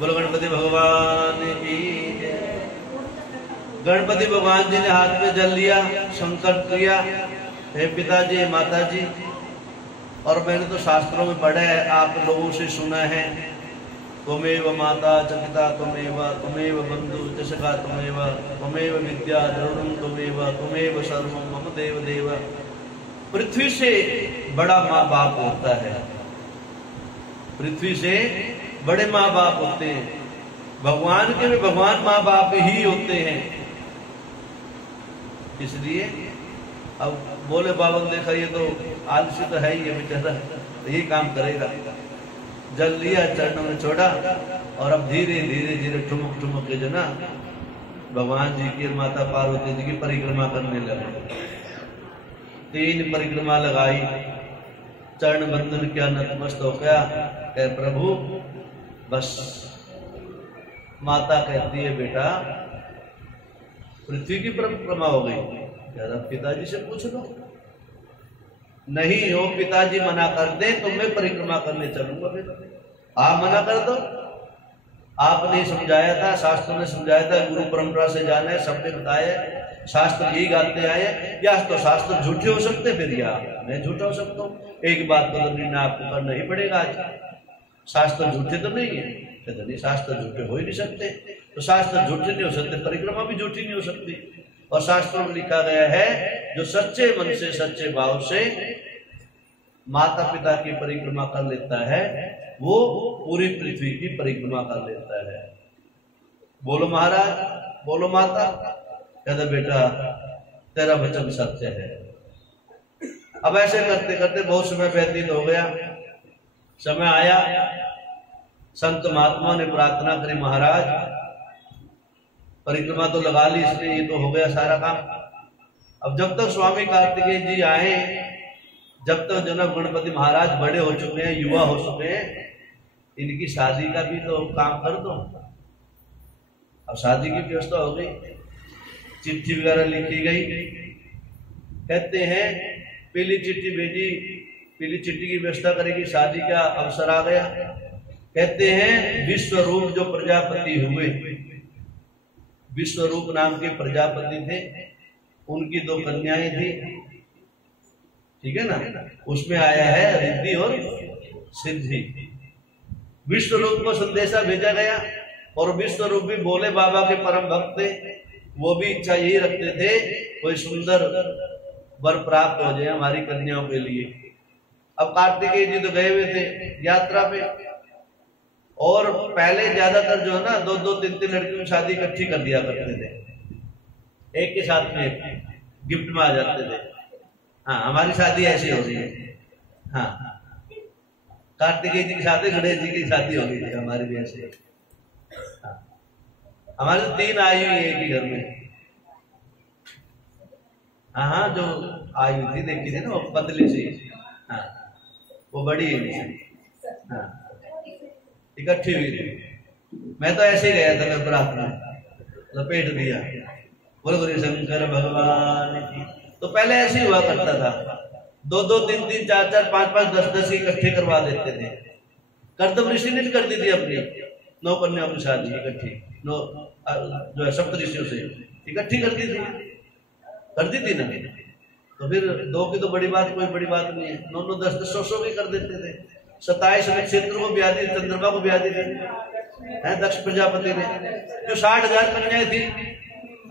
बोलो गणपति भगवान की जय। गणपति भगवान जी ने हाथ में जल लिया, संकल्प किया, हे पिताजी माता जी, और मैंने तो शास्त्रों में पढ़ा है, आप लोगों से सुना है, त्वमेव माता च पिता त्वमेव बंधु च सखा त्वमेव विद्या द्रविणं त्वमेव सर्वं मम देव देव। पृथ्वी से बड़ा माँ बाप होता है, पृथ्वी से बड़े माँ बाप होते हैं, भगवान के भी भगवान माँ बाप ही होते हैं। इसलिए अब बोले बाबा देखा ये तो आलसी तो है ही है बेचारा, यही काम करेगा। जल लिया, चरणों में छोड़ा, और अब धीरे धीरे धीरे ठुमक ठुमक के जो ना भगवान जी की माता पार्वती जी की परिक्रमा करने लगे। 3 परिक्रमा लगाई, चरण बंदन किया, नतमस्तक हो गया, कहे प्रभु बस। माता कहती है बेटा पृथ्वी की परिक्रमा हो गई, पिताजी से पूछ लो। नहीं हो, पिताजी मना कर दे तो मैं परिक्रमा करने चलूंगा। फिर आप मना कर दो, आपने समझाया था, शास्त्र ने समझाया था, गुरु परंपरा से जाना है, सबने बताया, शास्त्र यही गाते आए। या तो शास्त्र झूठे हो सकते, फिर या मैं झूठा हो सकता हूँ। एक बात तो निर्णय आपको करना ही पड़ेगा आज, शास्त्र झूठे तो नहीं है। कहते नहीं, शास्त्र झूठे हो ही नहीं सकते, तो शास्त्र झूठे नहीं हो सकते, परिक्रमा भी झूठी नहीं हो सकती। और शास्त्रों में लिखा गया है, जो सच्चे मन से सच्चे भाव से माता पिता की परिक्रमा कर लेता है, वो पूरी पृथ्वी की परिक्रमा कर लेता है। बोलो महाराज, बोलो माता। कहता बेटा तेरा वचन सत्य है। अब ऐसे करते करते बहुत समय व्यतीत हो गया। समय आया, संत महात्मा ने प्रार्थना करी, महाराज परिक्रमा तो लगा ली, इसलिए ये तो हो गया सारा काम। अब जब तक स्वामी कार्तिकेय जी आए, जब तक जो ना गणपति महाराज बड़े हो चुके हैं, युवा हो चुके हैं, इनकी शादी का भी तो काम कर दो। अब शादी की व्यवस्था हो गई, चिट्ठी वगैरह लिखी गई। कहते हैं पीली चिट्ठी भेजी, पीली चिट्ठी की व्यवस्था करेगी, शादी का अवसर आ गया। कहते हैं विश्वरूप जो प्रजापति हुए, विश्वरूप नाम के प्रजापति थे, उनकी 2 कन्याएं थी, ठीक है ना। उसमें आया है रिद्धि और सिद्धि। विश्वरूप को संदेशा भेजा गया, और विश्वरूप भी भोले बाबा के परम भक्त थे। वो भी इच्छा यही रखते थे कोई सुंदर वर प्राप्त हो जाए हमारी कन्याओं के लिए। अब कार्तिकेय जी तो गए हुए थे यात्रा पे, और पहले ज्यादातर जो है ना 2-2, 3-3 लड़कियों की शादी इकट्ठी कर दिया करते थे, एक के साथ में गिफ्ट में आ जाते थे। हाँ, हमारी शादी ऐसी हो रही है। हाँ, कार्तिकेय जी की शादी गणेश जी की शादी हो गई थी, हमारी भी ऐसे। हाँ, हमारे तो 3 आई हुई एक ही घर में। हाँ, जो आई हुई थी देखी थी ना, वो पतली सी। हाँ, वो बड़ी है। हाँ, इकट्ठी हुई थी। मैं तो ऐसे ही गया था, मैं बारात में लपेट दिया। बोलो गुरु शंकर भगवान की। तो पहले ऐसे ही हुआ करता था, 2-2, 3-3, 4-4, 5-5, 10-10 इकट्ठे करवा देते थे। कर्दम ऋषि ने कर दी थी अपनी 9 कन्याओं की शादी इकट्ठी, 9 जो है सप्त ऋषियों से इकट्ठी कर दी थी ना। तो फिर 2 की तो बड़ी बात, कोई बड़ी बात नहीं है। 9-9, 10-10, 100 की कर देते थे। 27 नक्षत्र को ब्याह दी, चंद्रमा को ब्याह दी थी दक्ष प्रजापति ने। जो 60,000 कन्याएं थी,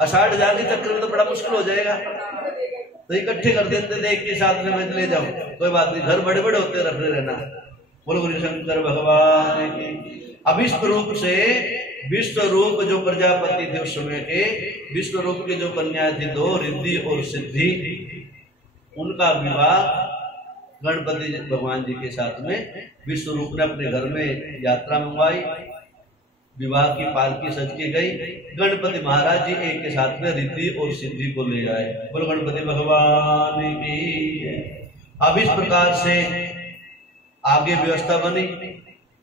60,000 के चक्कर में तो बड़ा मुश्किल हो जाएगा, तो इकट्ठे कर देते थे, एक के साथ में ले जाओ, कोई बात नहीं, घर बड़े बड़े होते रखने रहना। बोलो गुरु शंकर भगवान की। अभिष्ट रूप से विश्वरूप जो प्रजापति थे उस समय के, विश्वरूप के जो कन्याएं थी 2, रिद्धि और सिद्धि, उनका विवाह गणपति भगवान जी के साथ में विश्वरूप ने अपने घर में यात्रा मंगवाई। विवाह की पालकी सज के गई। गणपति महाराज जी एक के साथ में रिद्धि और सिद्धि को ले आए। बोलो गणपति भगवान की। अब इस प्रकार से आगे व्यवस्था बनी।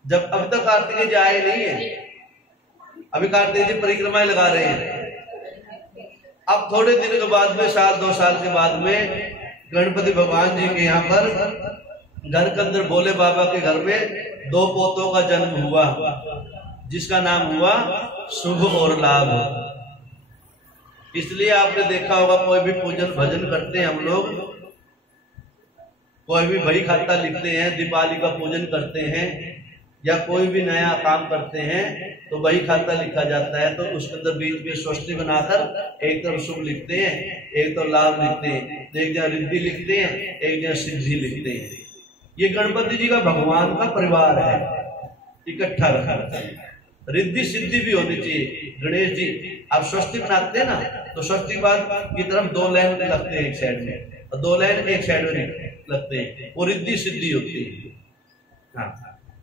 जब अब तक कार्तिकेय जी आए नहीं है, अभी कार्तिकेय जी परिक्रमाएं लगा रहे हैं। अब थोड़े दिन के बाद में, 1-2 साल के बाद में, गणपति भगवान जी के यहाँ पर घर के अंदर भोले बाबा के घर में 2 पोतों का जन्म हुआ। जिसका नाम हुआ शुभ और लाभ। इसलिए आपने देखा होगा कोई भी पूजन भजन करते हैं हम लोग, कोई भी बही खाता लिखते हैं, दीपावली का पूजन करते हैं या कोई भी नया काम करते हैं तो बही खाता लिखा जाता है। तो उसके अंदर बीच में स्वस्ति बनाकर एक तरफ शुभ लिखते हैं, एक तरफ लाभ लिखते हैं, एक जगह रिद्धि लिखते हैं, एक जगह सिद्धि लिखते हैं। ये गणपति जी का भगवान का परिवार है, इकट्ठा रखा। रिद्धि सिद्धि भी होनी चाहिए। गणेश जी आप स्वस्ति बनाते हैं ना, तो स्वस्ति बाद की तरफ 2 लाइन लगते हैं एक साइड में और 2 लाइन एक साइड में लगते हैं, वो रिद्धि सिद्धि होती है। हाँ,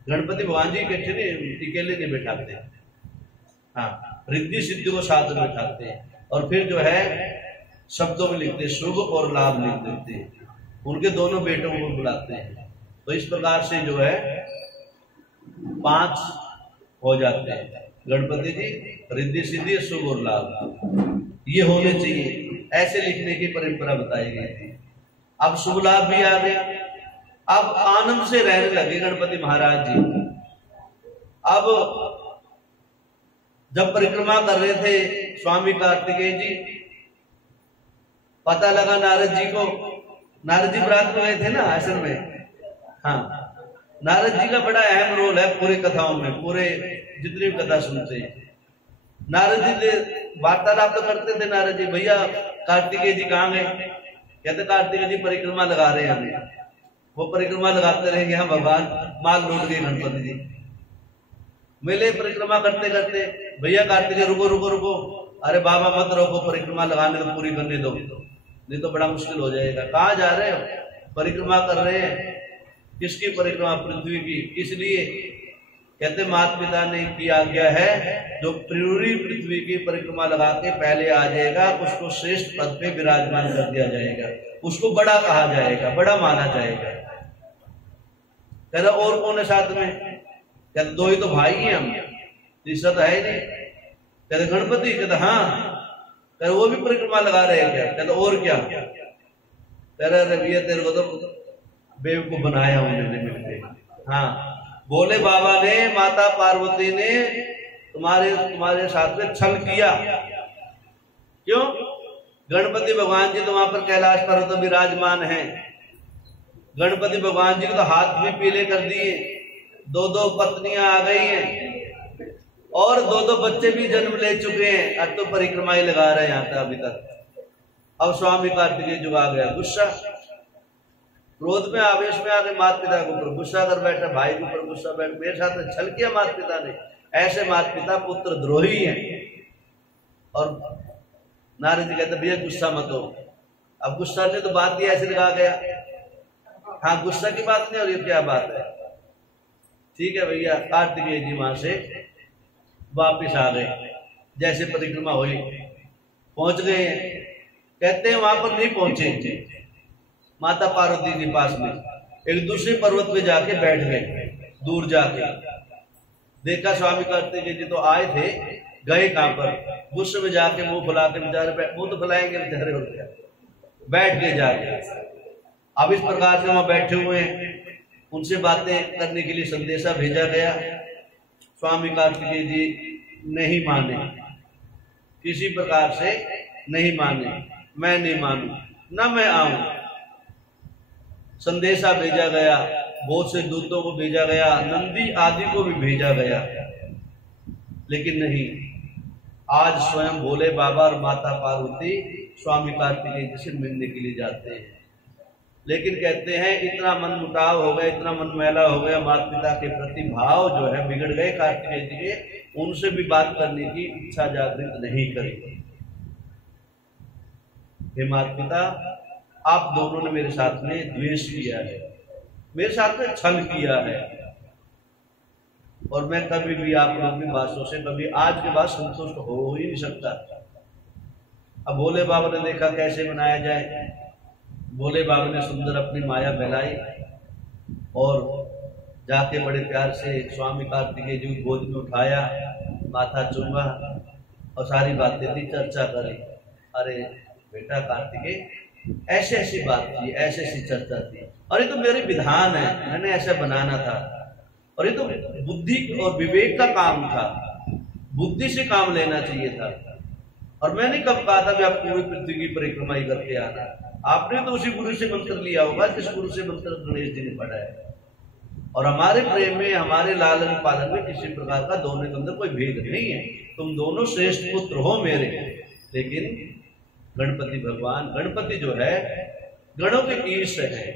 गणपति भगवान जी इकट्ठे नहीं, अकेले नहीं बैठाते। हाँ, रिद्धि सिद्धि को साथ में बैठाते हैं और फिर जो है शब्दों में लिखते हैं, शुभ और लाभ लिख देते हैं। उनके दोनों बेटों को बुलाते हैं। तो इस प्रकार से जो है 5 हो जाते हैं गणपति जी, रिद्धि सिद्धि शुभ और लाभ, ये होने चाहिए। ऐसे लिखने की परंपरा बताई गई थी। अब शुभ लाभ भी आ गए, अब आनंद से रहने लगे गणपति महाराज जी। अब जब परिक्रमा कर रहे थे स्वामी कार्तिकेय जी, पता लगा नारद जी को, नारद जी बरात में गए थे ना आश्रम में। हाँ, नारद जी का बड़ा अहम रोल है पूरी कथाओं में, पूरे जितनी भी कथा सुनते हैं। नारद जी वार्तालाप तो करते थे नारद जी, भैया कार्तिकेय जी कहाँ गए? कहते कार्तिकेय जी परिक्रमा लगा रहे हैं हमें। वो परिक्रमा लगाते रहेंगे, हम भगवान माल लौट गए गणपति जी। मिले परिक्रमा करते करते, भैया कार्तिकेय रुको रुको रुको, अरे बाबा मत रोको, परिक्रमा लगाने तो पूरी करने दो, नहीं तो बड़ा मुश्किल हो जाएगा। कहाँ जा रहे हो? परिक्रमा कर रहे हैं। किसकी परिक्रमा? पृथ्वी की। इसलिए कहते माता पिता ने की आज्ञा है, जो पूरी पृथ्वी की परिक्रमा लगा के पहले आ जाएगा उसको श्रेष्ठ पद पे विराजमान कर दिया जाएगा, उसको बड़ा कहा जाएगा, बड़ा माना जाएगा। कहता और कौन है साथ में? कहते 2 ही तो भाई हैं हम, तीसरा तो है नहीं। कहते गणपति? कहते हाँ। कहते वो भी परिक्रमा लगा रहे हैं क्या? कहते और क्या? कह रहे भैया तेरे को तो बेवकूफ बनाया उन्होंने मिलके। हाँ, भोले बाबा ने, माता पार्वती ने तुम्हारे साथ में छल किया। क्यों? गणपति भगवान जी तो वहां पर कैलाश पर्वत तो विराजमान है। गणपति भगवान जी को तो हाथ भी पीले कर दिए, 2 पत्नियां आ गई हैं और 2 बच्चे भी जन्म ले चुके हैं। अब तो परिक्रमा ही लगा रहे हैं यहाँ तक अभी तक। अब स्वामी कार्तिकेय जो आ गया, गुस्सा, क्रोध में आवेश में आके माता पिता के ऊपर गुस्सा कर बैठा, भाई के ऊपर गुस्सा बैठ, मेरे साथ में छल किया माता पिता ने। ऐसे माता पिता पुत्र द्रोही हैं। और नारद जी कहते भैया गुस्सा मत हो। अब गुस्सा से तो बात ही ऐसे लगा गया। हाँ, गुस्सा की बात नहीं, और ये क्या बात है? ठीक है भैया। कार्तिकेय जी वहां से वापिस आ गए, जैसे परिक्रमा हुई पहुंच गए। कहते हैं वहां पर नहीं पहुंचे, माता पार्वती के पास में एक दूसरे पर्वत पे जाके बैठ गए। दूर जाके देखा स्वामी कार्तिकेय जी तो आए थे, गए कहां पर? गुस्से में जाके मुंह फुला के बेचारे, मुंह तो फुलाएंगे बेचारे, हो गया बैठ गए जाके। अब इस प्रकार से वहां बैठे हुए हैं, उनसे बातें करने के लिए संदेशा भेजा गया। स्वामी कार्तिकेय जी नहीं माने, किसी प्रकार से नहीं माने। मैं नहीं मानू, ना मैं आऊं। संदेशा भेजा गया, बहुत से दूतों को भेजा गया, नंदी आदि को भी भेजा गया, लेकिन नहीं। आज स्वयं भोले बाबा और माता पार्वती स्वामी कार्तिकेय जी से मिलने के लिए जाते हैं। लेकिन कहते हैं इतना मन मुटाव हो गया, इतना मन मैला हो गया, माता पिता के प्रति भाव जो है बिगड़ गए कार्तिकेय जी के, उनसे भी बात करने की इच्छा जागृत नहीं करी। हे माता पिता, आप दोनों ने मेरे साथ में द्वेष किया है, मेरे साथ में छल किया है, और मैं कभी भी आप लोगों की बातों से कभी आज के बाद संतुष्ट हो ही नहीं सकता। अब भोले बाबा ने देखा कैसे बनाया जाए। भोले बाबा ने सुंदर अपनी माया फैलाई और जाके बड़े प्यार से स्वामी कार्तिकेय जी को गोद में उठाया, माथा चूमा और सारी बातें थी, चर्चा करी। अरे बेटा कार्तिकेय, ऐसे ऐसी बात थी, ऐसी ऐसी चर्चा थी, और ये तो मेरे विधान है, मैंने ऐसा बनाना था। और ये तो बुद्धि और विवेक का काम था, बुद्धि से काम लेना चाहिए था। और मैंने कब कहा था कि आप पूरी पृथ्वी की परिक्रमा ही करके आना, आपने तो उसी गुरु से मंत्र लिया होगा जिस गुरु से मंत्र गणेश जी ने पढ़ा है। और हमारे प्रेम में, हमारे लालन पालन में किसी प्रकार का दोनों के अंदर कोई भेद नहीं है, तुम दोनों श्रेष्ठ पुत्र हो मेरे। लेकिन गणपति भगवान, गणपति जो है गणों के ईश है,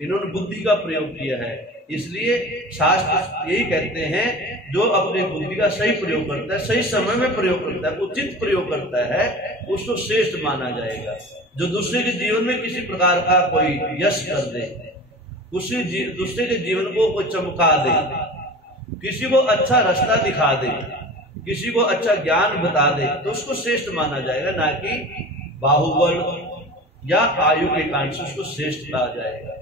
इन्होंने बुद्धि का प्रयोग किया है। इसलिए शास्त्र यही कहते हैं जो अपनी बुद्धि का सही प्रयोग करता है, सही समय में प्रयोग करता है, उचित प्रयोग करता है, उसको श्रेष्ठ माना जाएगा। जो दूसरे के जीवन में किसी प्रकार का कोई यश कर दे, दूसरे के जीवन को कोई चमका दे, किसी को अच्छा रास्ता दिखा दे, किसी को अच्छा ज्ञान बता दे, तो उसको श्रेष्ठ माना जाएगा, ना कि बाहुबल या आयु के कारण से उसको श्रेष्ठ कहा जाएगा।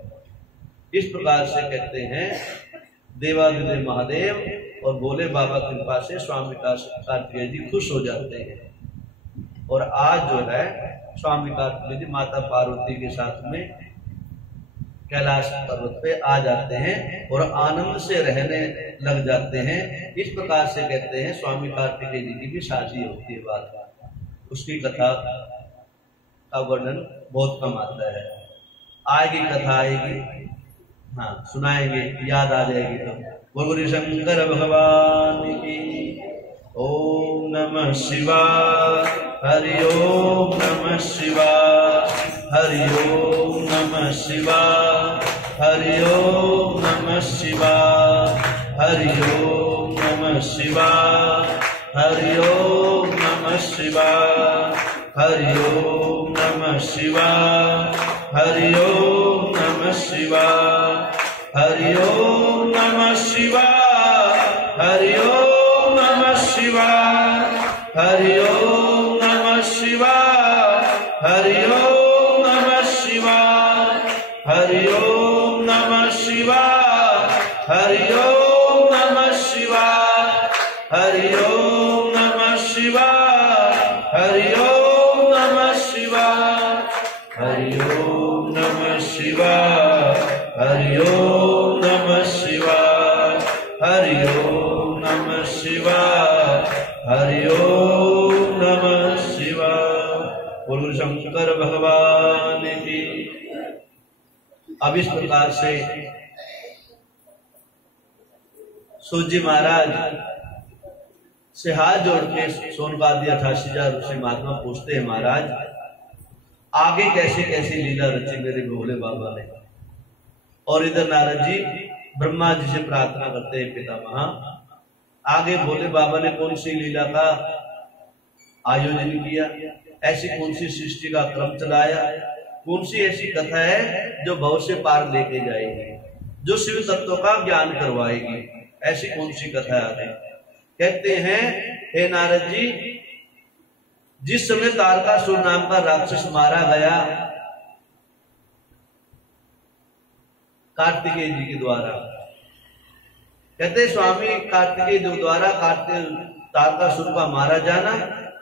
इस प्रकार से कहते हैं देवादिदेव महादेव और भोले बाबा की कृपा से स्वामी कार्तिकेय जी खुश हो जाते हैं। और आज जो है स्वामी कार्तिकेय जी माता पार्वती के साथ में कैलाश पर्वत पे आ जाते हैं और आनंद से रहने लग जाते हैं। इस प्रकार से कहते हैं स्वामी कार्तिकेय जी की भी शादी होती है बात, उसकी कथा का वर्णन बहुत कम आता है। आएगी कथा आएगी, हाँ सुनाएंगे, याद आ जाएगी तो। बोल शंकर भगवान की। ओम नमः शिवाय, हरि ओम नमः शिवाय, हरि ओम नमः शिवाय, हरि ओम नमः शिवाय, हरि ओम नमः शिवाय, हरि ओम नमः शिवाय, हरि ओम नमः शिवाय, हरि ओम नमः शिवाय, हरि ओम नमः शिवाय, हरि ओम नमः शिवाय, हरि ओम नमः शिवाय, हरि ओम नमः शिवाय, हरि ओम नमः शिवाय, हरि ओम नमः शिवाय, हरि ओम नमः शिवाय, हरि ओम नमः शिवाय, हरि ओम नमः शिवाय, हरि ओम नमः शिवाय, हरि ओम नमः शिवाय, हरि ओम नमः शिवाय। बोलो शंकर भगवान की। अब इस प्रकार से सूजी महाराज से हाथ जोड़ के सोनकादि 88,000 ऋषि महात्मा पूछते हैं, महाराज आगे कैसे कैसे लीला रची मेरे भोले बाबा ने। और इधर नारद जी ब्रह्मा जी से प्रार्थना करते हैं, पितामह आगे भोले बाबा ने कौन सी लीला का आयोजन किया, ऐसी कौन सी सृष्टि का क्रम चलाया, कौन सी ऐसी कथा है जो भव से पार लेके जाएगी, जो शिव तत्व का ज्ञान करवाएगी, ऐसी कौन सी कथा आ गई। कहते हैं हे नारद जी, जिस समय तारकासुर नाम का राक्षस मारा गया कार्तिकेय जी के द्वारा, कहते स्वामी कार्तिकेय जी द्वारा तारकासुर का मारा जाना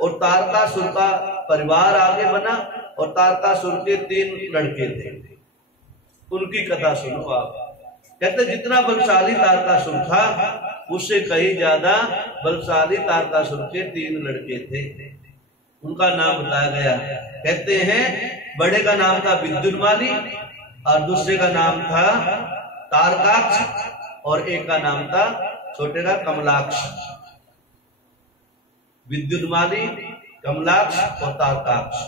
और तारकासुर का परिवार आगे बना और तारकासुर के 3 लड़के थे, उनकी कथा सुनो आप। कहते जितना बलशाली तारकासुर था उससे कहीं ज्यादा बलशाली तारकासुर के 3 लड़के थे, उनका नाम बताया गया। कहते हैं बड़े का नाम था विद्युन्माली और दूसरे का नाम था तारकाक्ष और एक का नाम था छोटे का कमलाक्ष। विद्युन्माली, कमलाक्ष और तारकाक्ष,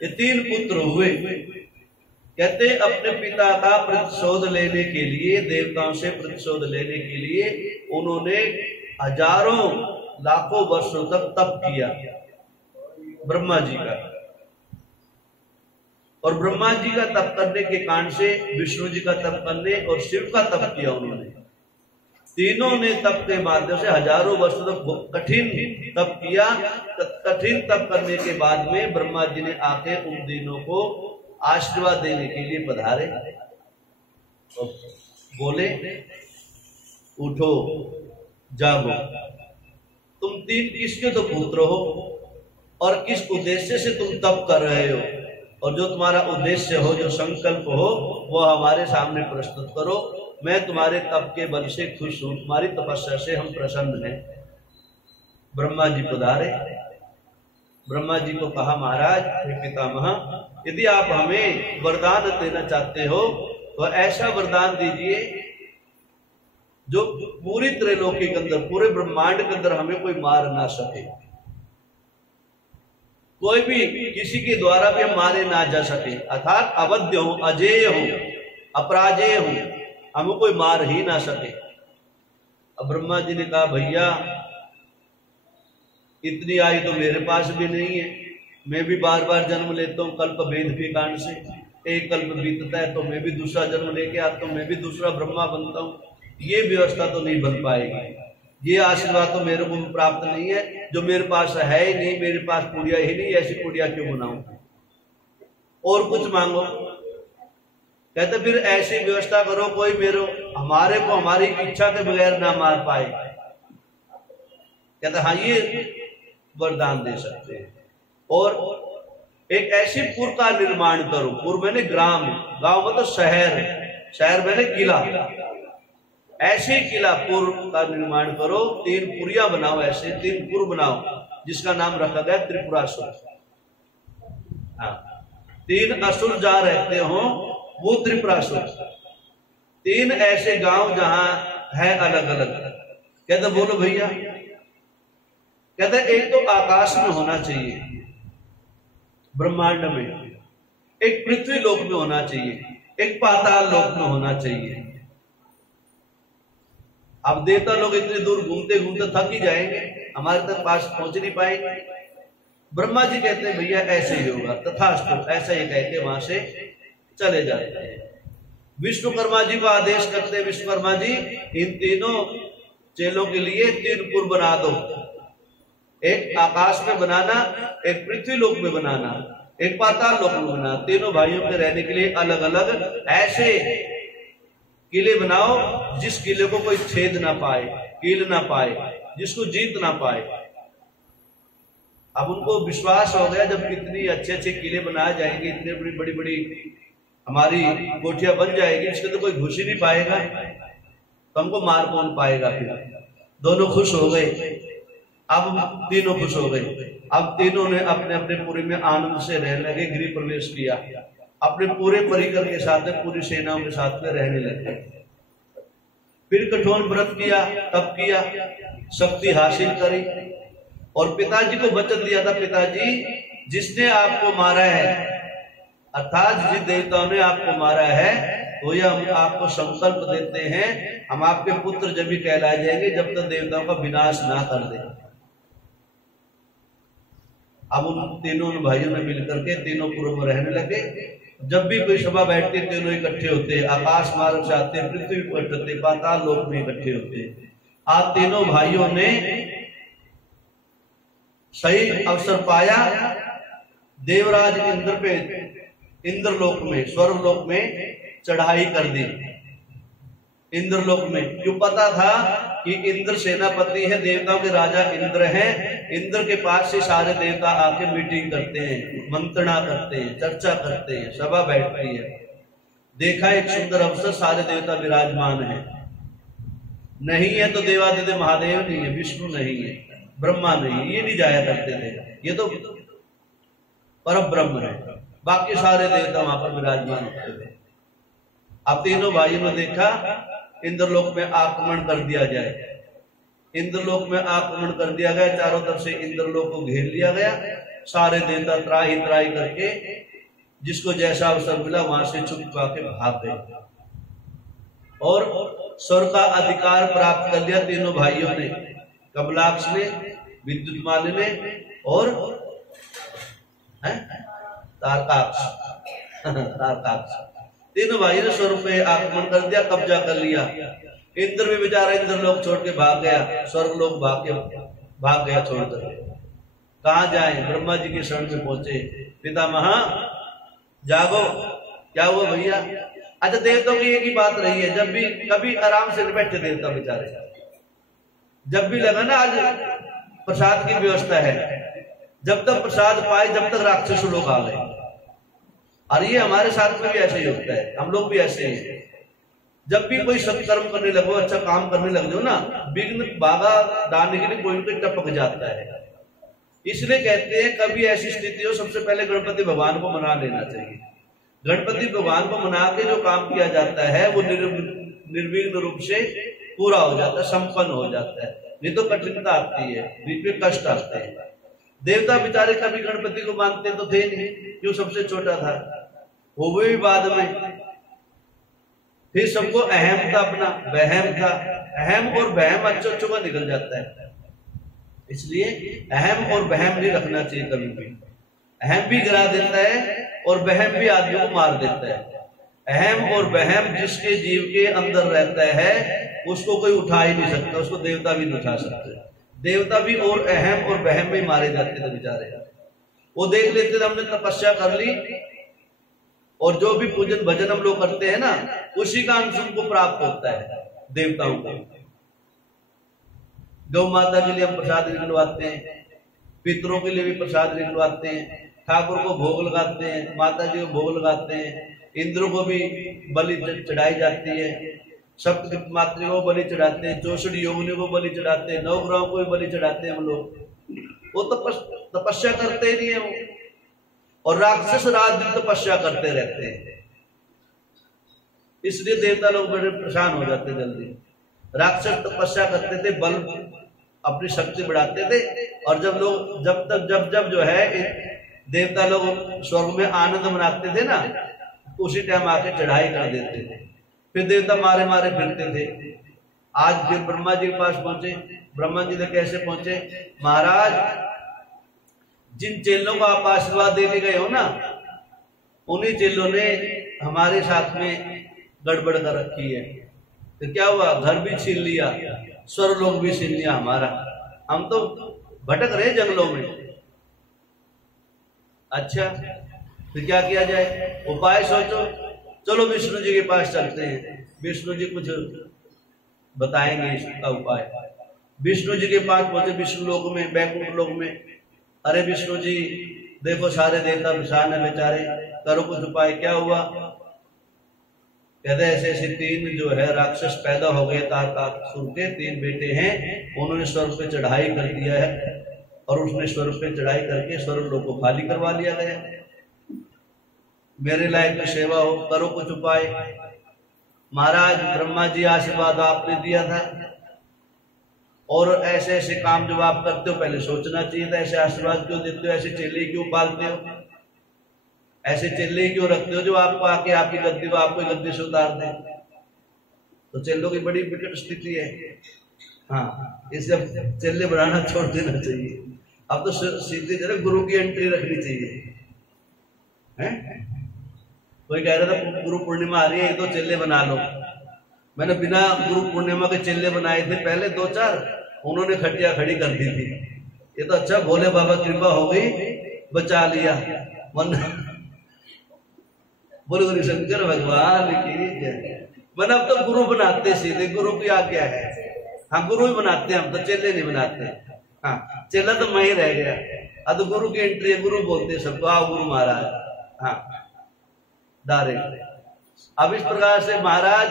ये 3 पुत्र हुए। कहते अपने पिता का प्रतिशोध लेने के लिए, देवताओं से प्रतिशोध लेने के लिए उन्होंने हजारों लाखों वर्षों तक तप किया ब्रह्मा जी का। और ब्रह्मा जी का तप करने के कारण से विष्णु जी का तप करने और शिव का तप किया उन्होंने। तीनों ने तप के माध्यम से हजारों वर्षों तक कठिन तप किया। कठिन तप करने के बाद में ब्रह्मा जी ने आके उन तीनों को आशीर्वाद देने के लिए पधारे और बोले उठो जागो, तुम 3 किसके तो पुत्र हो और किस उद्देश्य से तुम तप कर रहे हो, और जो तुम्हारा उद्देश्य हो, जो संकल्प हो, वो हमारे सामने प्रस्तुत करो। मैं तुम्हारे तप के बल से खुश हूं, तुम्हारी तपस्या से हम प्रसन्न हैं। ब्रह्मा जी पधारे। ब्रह्मा जी को कहा, महाराज हे पितामह, यदि आप हमें वरदान देना चाहते हो तो ऐसा वरदान दीजिए जो पूरी त्रैलोकी के अंदर, पूरे ब्रह्मांड के अंदर हमें कोई मार ना सके, कोई भी किसी के द्वारा भी हम मारे ना जा सके, अर्थात अवध्य हो, अजेय हो, अपराजेय हो, हमें कोई मार ही ना सके। अब ब्रह्मा जी ने कहा, भैया इतनी आयु तो मेरे पास भी नहीं है, मैं भी बार बार जन्म लेता हूँ कल्प भेद के कारण से, एक कल्प बीतता है तो मैं भी दूसरा जन्म लेके आता हूँ, मैं भी दूसरा ब्रह्मा बनता हूँ, ये व्यवस्था तो नहीं बन पाएगी, ये आशीर्वाद तो मेरे को भी प्राप्त नहीं है, जो मेरे पास है ही नहीं, मेरे पास पुड़िया ही नहीं, ऐसी पुड़िया क्यों बनाऊं, और कुछ मांगो। कहते फिर ऐसी व्यवस्था करो कोई हमारे को हमारी इच्छा के बगैर ना मार पाए। कहते हाँ, ये वरदान दे सकते हैं। और एक ऐसी पुर का निर्माण करो, पुर मैंने ग्राम, गांव मतलब शहर, शहर मैंने किला, ऐसे किला पुर का निर्माण करो, 3 पुरिया बनाओ, ऐसे 3 पुर बनाओ जिसका नाम रखा गया त्रिपुरासुर। हाँ, 3 असुर जहां रहते हो वो त्रिपुरासुर, 3 ऐसे गांव जहां है अलग अलग। कहते बोलो भैया। कहते एक तो आकाश में होना चाहिए, ब्रह्मांड में, एक पृथ्वी लोक में होना चाहिए, एक पाताल लोक में होना चाहिए। अब देवता लोग इतनी दूर घूमते घूमते थक ही जाएंगे, हमारे तक पास पहुंच नहीं पाएंगे। ब्रह्मा जी कहते हैं भैया ऐसे ही होगा, तथास्तु, ऐसा ही कह के वहां से चले जाते हैं। विश्वकर्मा जी को आदेश करते हैं, विश्वकर्मा जी इन तीनों चेलों के लिए 3 पुर बना दो, एक आकाश में बनाना, एक पृथ्वी लोक में बनाना, एक पाताल लोक में बनाना, तीनों भाइयों के रहने के लिए अलग अलग ऐसे किले बनाओ जिस किले को कोई छेद ना पाए, कील ना पाए, जिसको जीत ना पाए। अब उनको विश्वास हो गया जब कितनी अच्छे अच्छे किले बनाए जाएंगे, इतनी बड़ी बड़ी बड़ी हमारी कोठियां बन जाएगी, इसके तो कोई घुस ही नहीं पाएगा, तो हमको मार कौन पाएगा। फिर दोनों खुश हो गए। अब तीनों खुश हो गए। अब तीनों ने अपने अपने पुरी में आनंद से रहने लगे, गृह प्रवेश किया, अपने पूरे परिकर के साथ, पूरी सेनाओं के साथ में रहने लगे। फिर कठोर व्रत किया, तप किया, शक्ति हासिल करी, और पिताजी को वचन दिया था, पिताजी जिसने आपको मारा है, अर्थात जिन देवताओं ने आपको मारा है, तो यह हम आपको संकल्प देते हैं, हम आपके पुत्र जब भी कहलाए जाएंगे जब तक देवताओं का विनाश ना कर दे। अब उन तीनों भाइयों ने मिलकर के तीनों पुरों में रहने लगे। जब भी कोई सभा बैठती तीनों इकट्ठे होते, आकाश मार्ग से आते, पृथ्वी पर चलते, पाताल लोक में इकट्ठे होते। आप तीनों भाइयों ने सही अवसर पाया, देवराज इंद्र पे, इंद्रलोक में, स्वर्गलोक में चढ़ाई कर दी। इंद्रलोक में क्यों? पता था कि इंद्र सेनापति है, देवताओं के राजा इंद्र हैं, इंद्र के पास से सारे देवता आके मीटिंग करते हैं, मंत्रणा करते हैं, चर्चा करते हैं, सभा बैठती है। देखा एक सुंदर अवसर, सारे देवता विराजमान है। नहीं है तो देवादिदेव महादेव नहीं है, विष्णु नहीं है, ब्रह्मा नहीं है, ये नहीं जाया करते थे, ये तो परम ब्रह्म है, बाकी सारे देवता वहां पर विराजमान होते थे। अब तीनों भाइयों ने देखा इंद्रलोक में आक्रमण कर दिया जाए। इंद्रलोक में आक्रमण कर दिया गया, चारों तरफ से इंद्रलोक को घेर लिया गया। सारे देवता त्राही त्राही करके जिसको जैसा अवसर मिला वहां से छुपा के भाग गए और स्वर्ग का अधिकार प्राप्त कर लिया तीनों भाइयों ने, कमलाक्ष ने, विद्युतमाली ने और तारकाक्ष। तारकाक्ष तीनों भाइयों ने स्वर्ग पे आक्रमण कर दिया, कब्जा कर लिया। इंद्र भी बेचारा इंद्रलोक छोड़ के भाग गया, स्वर्गलोक भाग गया छोड़कर। कहाँ जाए? ब्रह्मा जी के शरण में पहुंचे। पितामह जागो, क्या हुआ भैया? अच्छा, देवताओं की एक ही बात रही है, जब भी कभी आराम से बैठे देवता बेचारे, जब भी लगा ना आज प्रसाद की व्यवस्था है, जब तक प्रसाद पाए जब तक राक्षस लोग आ गए। और ये हमारे साथ में भी ऐसे ही होता है, हम लोग भी ऐसे ही हैं। जब भी कोई सत्कर्म करने लगो, अच्छा काम करने लग जाओ ना, विघ्न बाधा डालने के लिए कोई कोई टपक जाता है। इसलिए कहते हैं कभी ऐसी स्थिति हो, सबसे पहले गणपति भगवान को मना लेना चाहिए। गणपति भगवान को मना के जो काम किया जाता है वो निर्विघ्न रूप से पूरा हो जाता है, संपन्न हो जाता है। नहीं तो कठिनता आती है, बीच में कष्ट आते हैं। देवता बेचारे कभी गणपति को मानते तो थे नहीं, जो सबसे छोटा था, वो भी बाद में। फिर सबको अहम था, अपना वहम था। अहम और वहम अच्छों का निकल जाता है, इसलिए अहम और वहम नहीं रखना चाहिए कभी भी। अहम भी गिरा देता है और वहम भी आदमी को मार देता है। अहम और वहम जिसके जीव के अंदर रहता है उसको कोई उठा ही नहीं सकता, उसको देवता भी नहीं उठा सकते। देवता भी और अहम और वहम में मारे जाते थे बेचारे। वो देख लेते थे हमने तपस्या कर ली और जो भी पूजन भजन हम लोग करते हैं ना, उसी का अंश उनको प्राप्त होता है, देवताओं को। गौ माता के लिए हम प्रसाद निकलवाते हैं, पितरों के लिए भी प्रसाद निकलवाते हैं, ठाकुर को भोग लगाते हैं, माता जी को भोग लगाते हैं, इंद्र को भी बलि चढ़ाई जाती है, सप्त मातृ को बलि चढ़ाते हैं, 64 योगिनी को बलि चढ़ाते हैं, 9 ग्रहों को भी बलि चढ़ाते हैं हम लोग। वो तपस्या करते ही नहीं है वो, और राक्षस रात दिन तपस्या करते रहते हैं। इसलिए देवता लोग बड़े परेशान हो जाते जल्दी। राक्षस तपस्या करते थे, बल अपनी शक्ति बढ़ाते थे, और जब लोग जब जो है देवता लोग स्वर्ग में आनंद मनाते थे ना, उसी टाइम आके चढ़ाई कर देते थे। फिर देवता मारे मारे फिरते थे। आज फिर ब्रह्मा जी के पास पहुंचे। ब्रह्मा जी ने कैसे पहुंचे? महाराज, जिन चेलों को आप आशीर्वाद देने गए हो ना, उन्हीं चेलों ने हमारे साथ में गड़बड़ कर रखी है। तो क्या हुआ? घर भी छीन लिया, स्वर्गलोक भी छीन लिया हमारा। हम तो भटक रहे जंगलों में। अच्छा, तो क्या किया जाए? उपाय सोचो। चलो विष्णु जी के पास चलते हैं, विष्णु जी कुछ बताएंगे इसका उपाय। विष्णु जी के पास पहुंचे, विष्णु लोक में, बैकुंठ लोक में। अरे विष्णु जी, देखो सारे देवता परेशान है बेचारे, करो कुछ उपाय। क्या हुआ? कहते ऐसे ऐसे 3 जो है राक्षस पैदा हो गए, तारकासुर के 3 बेटे हैं, उन्होंने स्वर्ग पे चढ़ाई कर दिया है, और उसने स्वर्ग पे चढ़ाई करके स्वर्ग लोक को खाली करवा लिया गया। मेरे लायक की सेवा हो, करो कुछ उपाय। महाराज, ब्रह्मा जी आशीर्वाद आपने दिया था, और ऐसे ऐसे काम जब आप करते हो पहले सोचना चाहिए था। ऐसे आशीर्वाद क्यों देते हो? ऐसे चेले क्यों पालते हो? ऐसे चेले क्यों रखते हो जो आपको आके आपकी गद्दी को आपको गद्दी से उतार दे? तो चेलों की बड़ी विकट स्थिति है। हाँ, इससे चेले बनाना छोड़ देना चाहिए। अब तो सीधे जरा गुरु की एंट्री रखनी चाहिए। हैं? कोई कह रहा था गुरु पूर्णिमा आ रही है, 1-2 चेले बना लो। मैंने बिना गुरु पूर्णिमा के चेले बनाए थे पहले 2-4, उन्होंने खटिया खड़ी कर दी थी। ये तो अच्छा भोले बाबा कृपा हो गई, बचा लिया, वरना बोलो शंकर भगवान की जय। मैंने अब तो गुरु बनाते सीधे, गुरु की आज्ञा है। हाँ, गुरु ही बनाते हैं हम तो, चेले नहीं बनाते। हाँ, चेला तो मैं ही रह गया। अब तो गुरु की एंट्री है, गुरु बोलते हैं सबको, आओ गुरु महाराज। हाँ, डायरेक्ट। अब इस प्रकार से महाराज,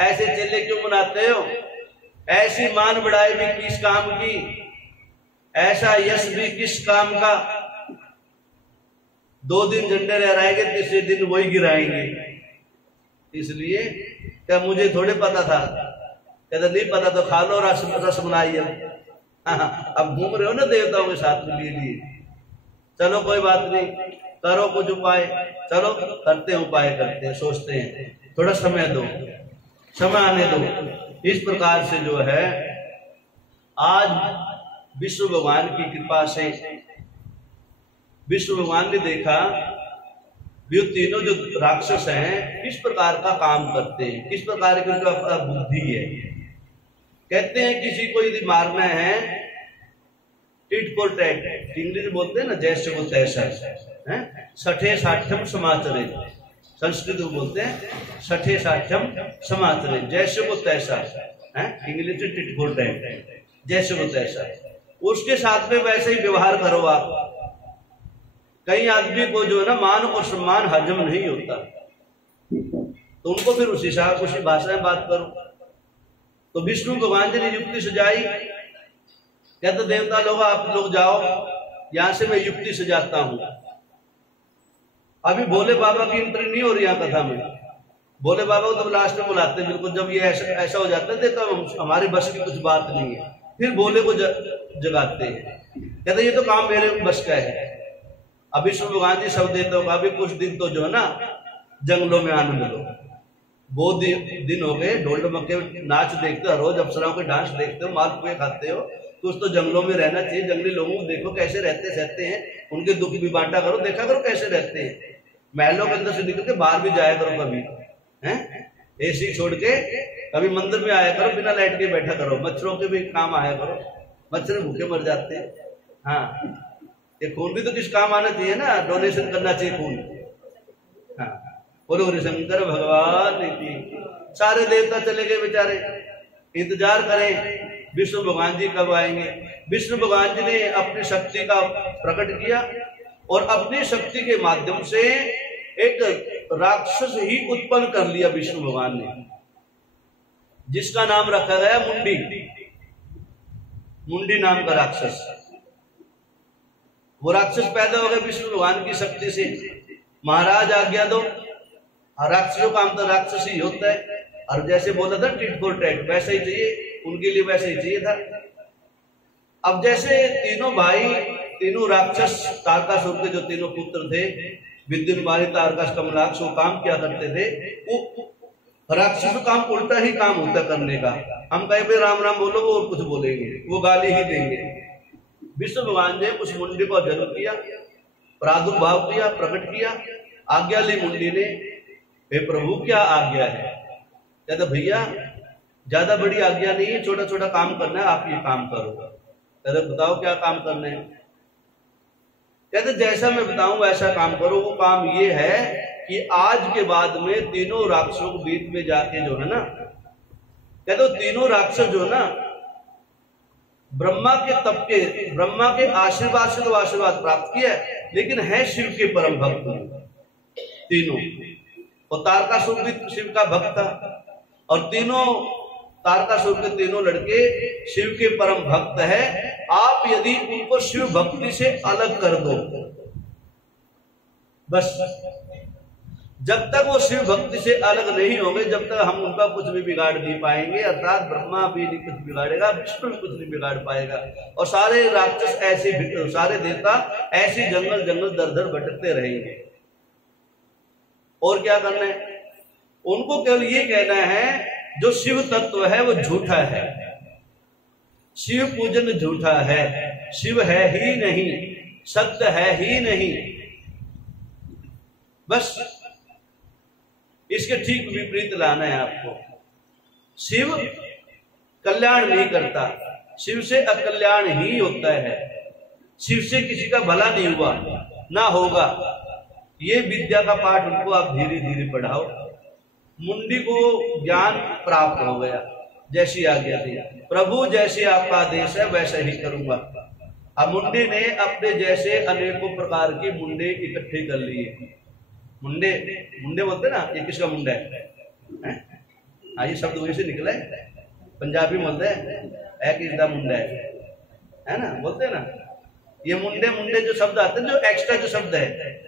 ऐसे चेले क्यों बनाते हो? ऐसी मान बढ़ाई भी किस काम की, ऐसा यश भी किस काम का? 2 दिन झंडे लहराएंगे, तीसरे दिन वही गिराएंगे। इसलिए क्या मुझे थोड़े पता था? कहते नहीं पता तो खा लो रस मलाई। अब घूम रहे हो ना देवताओं के साथ में लिए। चलो कोई बात नहीं, करो कुछ उपाय। चलो करते हैं, उपाय करते हैं, सोचते हैं, थोड़ा समय दो, समय आने दो। इस प्रकार से जो है आज विष्णु भगवान की कृपा से विष्णु भगवान ने देखा ये तीनों जो राक्षस हैं किस प्रकार का काम करते हैं, किस प्रकार की उनका बुद्धि है। कहते हैं किसी को यदि मारना है, टिट फॉर टैट, इंग्लिश बोलते हैं ना, जैसे को तैसा है। सठे साठ्यम समाचरे, संस्कृत में बोलते हैं सठे साठ्यम समाचरे, जैसे को तैसा है। इंग्लिश में टिट फॉर टैट, जैसे को तैसा। उसके साथ में वैसे ही व्यवहार करो आप। कई आदमी को जो है ना मान और सम्मान हजम नहीं होता, तो उनको फिर उसी साहब उसी भाषा में बात करो। तो विष्णु भगवान जी ने युक्ति सुझाई, कहते देवता लोग आप लोग जाओ, यहां से मैं युक्ति सुझाता हूं। अभी भोले बाबा की एंट्री नहीं हो रही यहाँ कथा में। भोले बाबा को तो लास्ट में बुलाते हैं, बिल्कुल जब ये ऐसा हो जाता है तो हमारे बस की कुछ बात नहीं है, फिर भोले को जगाते हैं, कहते ये तो काम मेरे बस का है। अभी विष्णु भगवान जी सब देते हो, अभी कुछ दिन तो जो है ना जंगलों में आनंद लो। बहुत दिन हो गए ढोल ढमके नाच देखते हो, रोज अप्सराओं के डांस देखते हो, मालपुए खाते हो, कुछ तो जंगलों में रहना चाहिए। जंगली लोगों को देखो कैसे रहते हैं, उनके दुख भी बांटा करो, देखा करो कैसे रहते हैं। महलों के अंदर से निकल के बाहर भी जाया करो, कभी हैं एसी छोड़ के कभी मंदिर में आया करो, बिना लाइट के बैठा करो, मच्छरों के भी काम आया करो, मच्छर भूखे मर जाते हैं। हाँ, ये खून भी तो किस काम आना चाहिए ना, डोनेशन करना चाहिए खून। हाँ, बोलो शंकर भगवान की। सारे देवता चले गए बेचारे, इंतजार करें विष्णु भगवान जी कब आएंगे। विष्णु भगवान जी ने अपनी शक्ति का प्रकट किया और अपनी शक्ति के माध्यम से एक राक्षस ही उत्पन्न कर लिया विष्णु भगवान ने, जिसका नाम रखा गया मुंडी। मुंडी नाम का राक्षस, वो राक्षस पैदा हो गया विष्णु भगवान की शक्ति से। महाराज आज्ञा दो, राक्षसों का काम तो राक्षस ही होता है, और जैसे बोला था टिट फॉर टैट, वैसा ही चाहिए उनके लिए, वैसा ही चाहिए था। अब जैसे तीनों भाई, तीनों राक्षस, तारकासुर के जो तीनों पुत्र थे, विद्युन्मानी, तारकास, कमलाक्ष, वो काम क्या करते थे, वो राक्षस का काम उल्टा ही काम होता करने का। हम कहीं पे राम राम बोलो, वो कुछ बोलेंगे, वो गाली ही देंगे। विष्णु भगवान ने उस मुंडी को जन्म किया, प्रादुर्भाव किया, प्रकट किया, आज्ञा ली मुंडी ने, हे प्रभु क्या आज्ञा है। कहते भैया ज्यादा बड़ी आज्ञा नहीं है, छोटा छोटा काम करना है, आप ये काम करो। कहते बताओ क्या काम करना है। कहते जैसा मैं बताऊं वैसा काम करो। वो काम ये है कि आज के बाद में तीनों राक्षसों के बीच में जाके जो है ना, कहते तीनों राक्षस जो है ना, ब्रह्मा के तप के, ब्रह्मा के आशीर्वाद से तो आशीर्वाद प्राप्त किया है, लेकिन है शिव के परम भक्त तीनों। और तारकासुर भी शिव का भक्त था, और तीनों तारकासुर के तीनों लड़के शिव के परम भक्त है। आप यदि उनको शिव भक्ति से अलग कर दो, बस जब तक वो शिव भक्ति से अलग नहीं होंगे, जब तक हम उनका कुछ भी बिगाड़ नहीं पाएंगे। अर्थात ब्रह्मा भी नहीं कुछ बिगाड़ेगा, विष्णु भी कुछ नहीं बिगाड़ पाएगा, और सारे राक्षस ऐसे, सारे देवता ऐसे जंगल जंगल दर दर भटकते रहेंगे। और क्या करना है उनको, केवल ये कहना है जो शिव तत्व है वो झूठा है, शिव पूजन झूठा है, शिव है ही नहीं, सत्य है ही नहीं। बस इसके ठीक विपरीत लाना है आपको। शिव कल्याण नहीं करता, शिव से अकल्याण ही होता है, शिव से किसी का भला नहीं हुआ ना होगा। ये विद्या का पाठ उनको आप धीरे धीरे पढ़ाओ। मुंडी को ज्ञान प्राप्त हो गया, जैसी आज्ञा थी, प्रभु जैसे आपका आदेश है वैसा ही करूंगा। अब मुंडी ने अपने जैसे अनेकों प्रकार की मुंडे इकट्ठे कर लिए। मुंडे, मुंडे बोलते ना, ये किसका मुंडा है? हाँ, ये शब्द वहीं से निकला है, पंजाबी बोलते हैं किसका मुंडा है ना, बोलते हैं ना। ये मुंडे मुंडे जो शब्द आते हैं, जो एक्स्ट्रा जो शब्द है,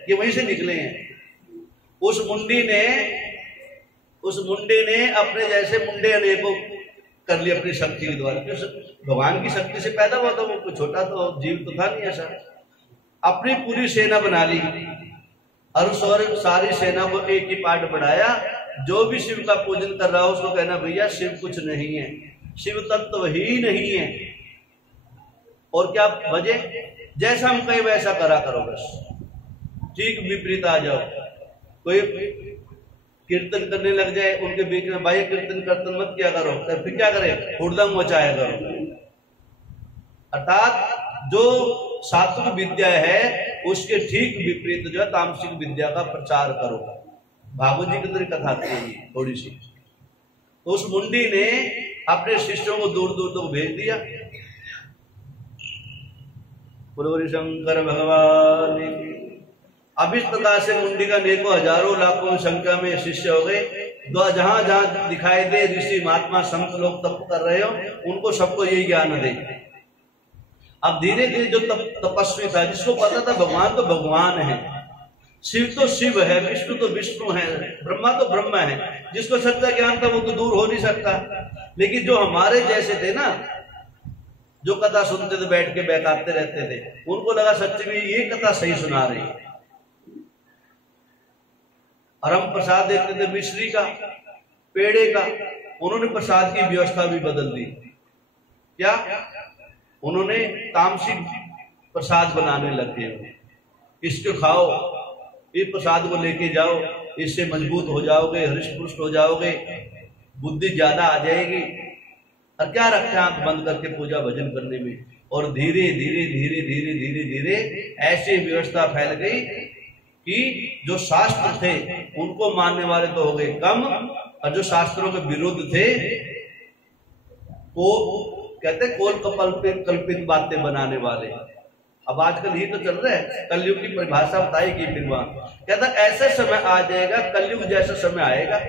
ये वहीं से निकले हैं। उस मुंडे ने अपने जैसे मुंडे अनेकों कर लिए अपनी शक्ति के द्वारा। भगवान की शक्ति से पैदा हुआ था वो, कोई छोटा तो जीव तो था नहीं ऐसा। अपनी पूरी सेना बना ली और सारी सेना को एक ही पार्ट बढ़ाया। जो भी शिव का पूजन कर रहा हो उसको कहना भैया शिव कुछ नहीं है, शिव तत्व ही नहीं है। और क्या वजह, जैसा हम कहें वैसा करा करो, बस ठीक विपरीत आ जाओ। कोई कीर्तन करने लग जाए उनके बीच में, भाई कीर्तन कीर्तन मत किया करो, तो फिर क्या करे, हुड़दंग मचाया करो। अर्थात जो सात्विक विद्या है उसके ठीक विपरीत जो है तामसिक विद्या का प्रचार करो। भागवत जी की तरह कथा आती है थोड़ी सी। तो उस मुंडी ने अपने शिष्यों को दूर दूर तक भेज दिया। बोलो शंकर भगवान की। अब इस प्रकार से मुंडी का अनेकों हजारों लाखों संख्या में शिष्य हो गए। जहां जहां दिखाई दे ऋषि महात्मा संत लोग तप कर रहे हो, उनको सबको यही ज्ञान दे। अब धीरे धीरे जो तपस्वी था, जिसको पता था भगवान तो भगवान है, शिव तो शिव है, विष्णु तो विष्णु है, ब्रह्मा तो ब्रह्मा है, जिसको सच्चा ज्ञान था वो तो दूर हो नहीं सकता। लेकिन जो हमारे जैसे थे ना, जो कथा सुनते थे, बैठ के बहकाते रहते थे, उनको लगा सच्ची में ये कथा सही सुना रही है। और हम प्रसाद देते थे मिश्री का, पेड़े का, उन्होंने प्रसाद की व्यवस्था भी बदल दी। क्या? उन्होंने तामसिक प्रसाद बनाने लग गए। इसको खाओ, इस प्रसाद को लेके जाओ, इससे मजबूत हो जाओगे, हृष्ट-पुष्ट हो जाओगे, बुद्धि ज्यादा आ जाएगी। और क्या रखा आंख बंद करके पूजा भजन करने में। और धीरे धीरे धीरे धीरे धीरे धीरे ऐसी व्यवस्था फैल गई कि जो शास्त्र थे उनको मानने वाले तो हो गए कम, और जो शास्त्रों के विरुद्ध थे वो कहते कोल कल्पित बातें बनाने वाले। अब आजकल ही तो चल रहा है, कलयुग की परिभाषा बताई कि फिर वहां कहता ऐसा समय आ जाएगा, कलयुग जैसा समय आएगा,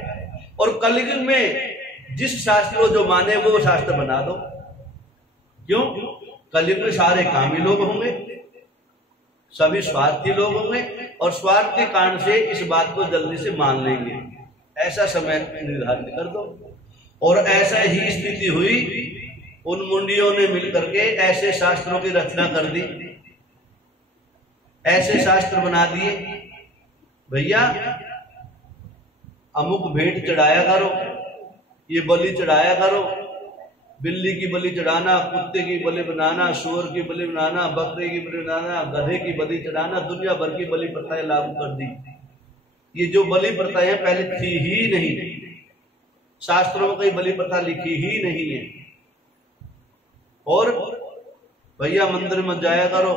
और कलयुग में जिस शास्त्र को जो माने वो शास्त्र बना दो। क्यों? कलयुग में सारे कामी लोग होंगे, सभी स्वार्थी लोग होंगे, और स्वार्थ के कारण से इस बात को जल्दी से मान लेंगे। ऐसा समय निर्धारित कर दो। और ऐसा ही स्थिति हुई। उन मुंडियों ने मिलकर के ऐसे शास्त्रों की रचना कर दी, ऐसे शास्त्र बना दिए, भैया अमुक भेंट चढ़ाया करो, ये बलि चढ़ाया करो, बिल्ली की बलि चढ़ाना, कुत्ते की बलि बनाना, सूअर की बलि बनाना, बकरे की बलि बनाना, गधे की बलि चढ़ाना, दुनिया भर की बलि प्रथाएं लागू कर दी। ये जो बलि प्रथाएं पहले थी ही नहीं, शास्त्रों में कोई बलि प्रथा लिखी ही नहीं है। और भैया मंदिर मत जाया करो,